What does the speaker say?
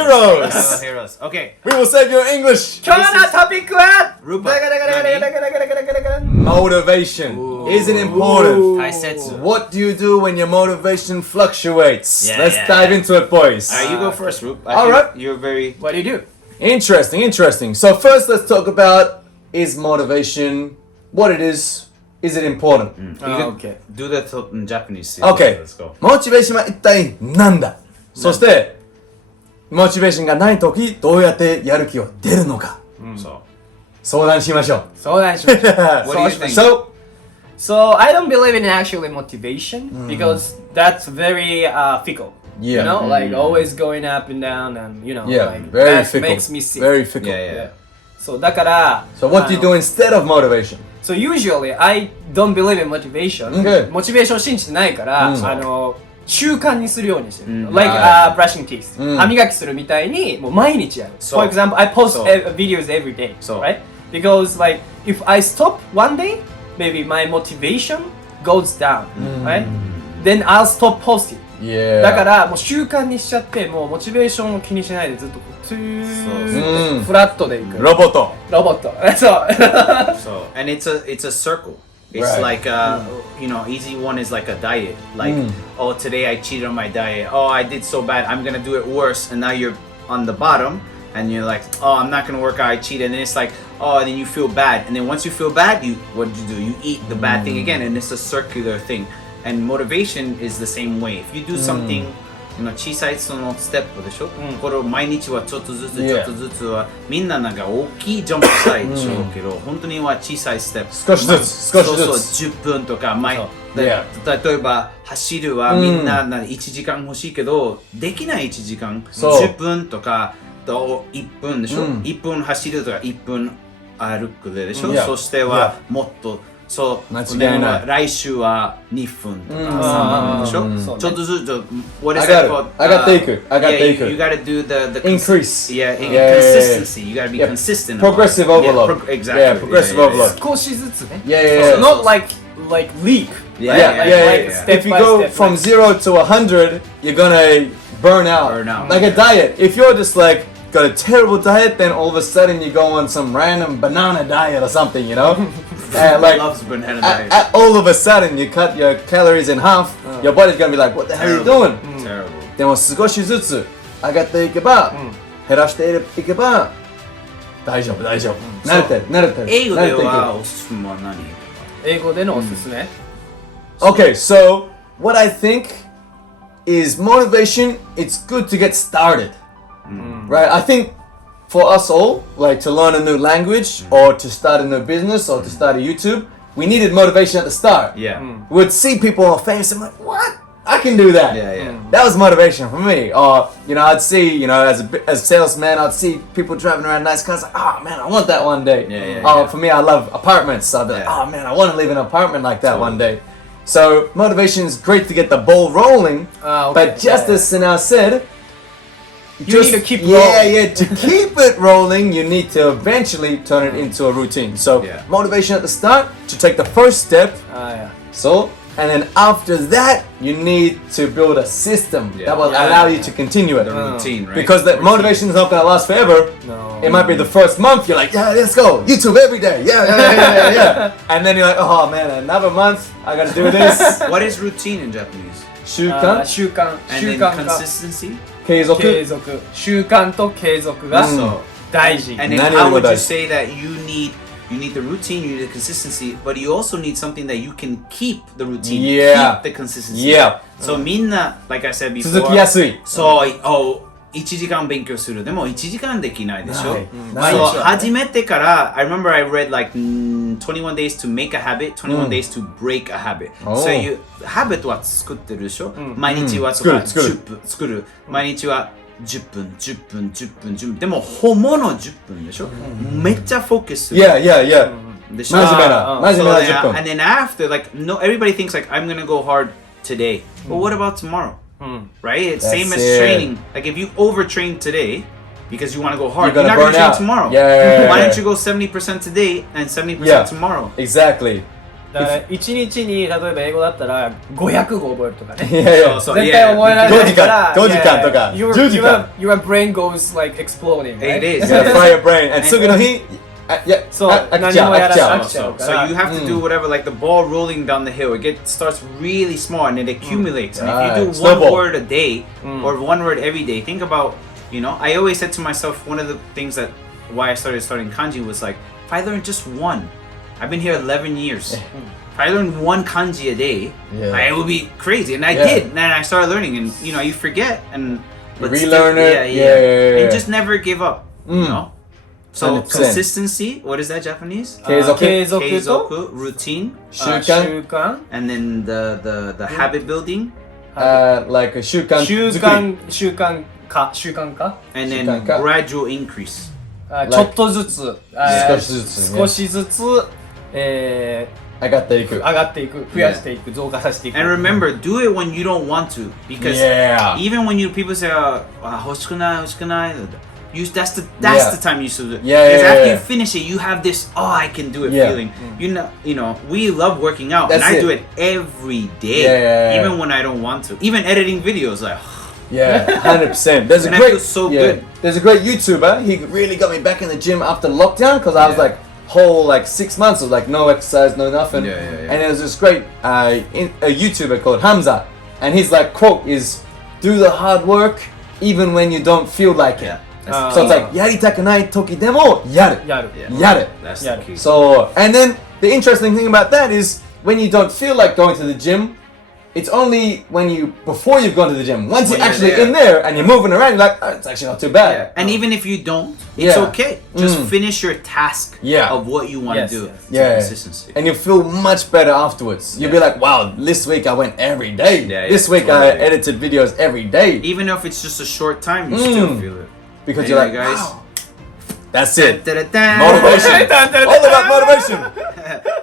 Heroes. Okay. We will save your English. 今日のトピックは Rupa. Motivation. Is it important? 大切. What do you do when your motivation fluctuates? Yeah, Let's yeah, dive yeah. into it, boys. You go first, Rup. All right. You're very... What do you do? Interesting. So first, let's talk about is motivation, what it is it important? You can Okay. do that in Japanese. Okay. Let's go. モチベーションは一体何だ？そして、モチベーションがないとき、どうやってやる気を出るのか、So, 相談しましょう。相談しましょう what do you think? So I don't believe in actually motivation because that's very fickle. Yeah. You know, like always going up and down, and you know, Yeah, like very that fickle. makes me sick. Very fickle. Yeah. So だから So what do you do instead of motivation? So usually I don't believe in motivation. Okay. モチベーションを信じてないから、習慣にするようにしてる。Like brushing teeth. 歯磨きするみたいにもう毎日やる。For example, I post videos every day, right? Because like if I stop one day, maybe my motivation goes down, right? Then I'll stop posting. Yeah. だからもう習慣にしちゃってもうモチベーションを気にしないでずっとこうツーッフラットでいく。ロボット。ロボット。そう。So, and it's a circle. It's Right. like easy one is like a diet. Like, oh, today I cheated on my diet. Oh, I did so bad. I'm gonna do it worse. And now you're on the bottom, and you're like, oh, I'm not gonna work out. I cheated. And then it's like, oh, and then you feel bad. And then once you feel bad, what do? You eat the bad thing again, and it's a circular thing. And motivation is the same way. If you do something, 小さいそのステップでしょ、これを毎日はちょっとずつはみんななんか大きいジャンプしたいでしょうけど、本当には小さいステップ少しずつそう10分とか例えば走るはみんな1時間欲しいけどできない1時間10分とか1分でしょ、1分走るとか1分歩くでしょ、そしてはもっとそう間違いない来週は2分とか3分でしょ、ちょっとずつ what is that called? 上がっていく You gotta do the increase. Consistency. You gotta be consistent. Progressive overload. Exactly. Yeah, progressive overload. 少しずつね。Yeah. Not like leap. Yeah. If you go from 0 to 100, you're gonna burn out. Like a diet. If you're just like got a terrible diet, then all of a sudden you go on some random banana diet or something, you know? And like loves banana diet. All of a sudden you cut your calories in half, your body's gonna be like, what the hell are you doing? Terrible. でも少しずつ上がっていけば、減らしていけば大丈夫。慣れてる。英語ではおすすめは何？英語でのおすすめ。Okay, so what I think is motivation, it's good to get started. Right? I think for us all, like to learn a new language or to start a new business or to start a YouTube, we needed motivation at the start. Yeah. We'd see people on famous and I'm like, what? I can do that. Yeah. That was motivation for me. Or, I'd see, as a salesman, I'd see people driving around nice cars, like, oh man, I want that one day. Yeah. For me, I love apartments. So I'd be like, oh man, I want to live in an apartment like that one day. So motivation is great to get the ball rolling. But just as Sinal said, you need to keep rolling. Yeah, to keep it rolling, you need to eventually turn it into a routine. So motivation at the start to take the first step. So, and then after that, you need to build a system that will allow you to continue it. The routine, right? Because the motivation is not going to last forever. No. It might be the first month, you're like, yeah, let's go. YouTube every day. Yeah. And then you're like, oh man, another month, I got to do this. What is routine in Japanese? 習慣 習慣 And then が consistency? 継続習慣と継続が大事。 And then how would you say that you need the routine, you need the consistency, but you also need something that you can keep the routine, keep the consistency. So みんな like I said before, 続きやすい。そう、1時間勉強する。でも1時間できないでしょ。そう、始めてから、I remember I read like 21 days to make a habit, 21 days to break a habit. So you, habit は作ってるでしょ。毎日は10分作る。毎日は10分。でも、ほんの10分でしょ。めっちゃフォーカスする。Yeah. でしょ。真面目な10分。And then after, like, no, everybody thinks like, I'm gonna go hard today. But what about tomorrow? Right? It's same as training. Like if you overtrain today because you want to go hard, you're not going to train tomorrow. Why don't you go 70% today and 70% tomorrow? Exactly. だから1日に例えば英語だったら500語覚えるとかね。いやいや、そう絶対覚えられないから。 5時間とか Your 10時間 brain goes like exploding. It Right? is. Yeah, fry your brain. And 次の日、そう、飽何きちゃう、もやら飽きちゃう。飽きちゃうか So ら。 you have to do whatever, like the ball rolling down the hill. It starts really small and it accumulates. And if you do one Snowball. word a day or one word every day, think about, I always said to myself, one of the things that why I started studying kanji was like, if I learn just one, I've been here 11 years. If I learned one kanji a day, it would be crazy. And I did. And I started learning, and you forget and Relearn it. Yeah. And just never give up. So 100%. consistency, what is that Japanese? 継続、継続と Keizoku, routine, 習慣、習慣 and then the habit building, like 習慣習作り。慣習慣化習慣化 and then 習慣化。 gradual increase. ちょっとずつ少しずつね少しずつ上がっていく。上がっていく増やしていく増加させていく And remember, do it when you don't want to, because Yeah. even when people say, "hoshikunai," that's the time you should do it. Yeah, Because yeah, after yeah. you finish it, you have this I can do it Yeah. feeling. We love working out, That's and I it. do it every day, Yeah. even when I don't want to. Even editing videos, like. Yeah, 100%. There's a And I great, feel so good. There's a great YouTuber. He really got me back in the gym after lockdown because I was like whole like 6 months of like no exercise, no nothing. Yeah. And there was this great a YouTuber called Hamza, and his like quote is, "Do the hard work even when you don't feel like it." That's So it's like やりたくない時でもやる。やる やる。 That's Yeah. the key. So, and then the interesting thing about that is when you don't feel like going to the gym, it's only before you've gone to the gym. Once When you're you're actually there. in there and you're moving around, you're like, oh, it's actually not too bad. Yeah. And even if you don't, it's Yeah. okay. Just finish your task Yeah. of what you want Yes, to do. yes. It's Yeah. consistency. And you'll feel much better afterwards. You'll be like, wow, this week I went every day. Yeah, This yeah, week I totally. edited videos every day. Even if it's just a short time, you still feel it. Because Anyway, you're like, guys. wow. That's it. Da-da-da. Motivation. All about motivation.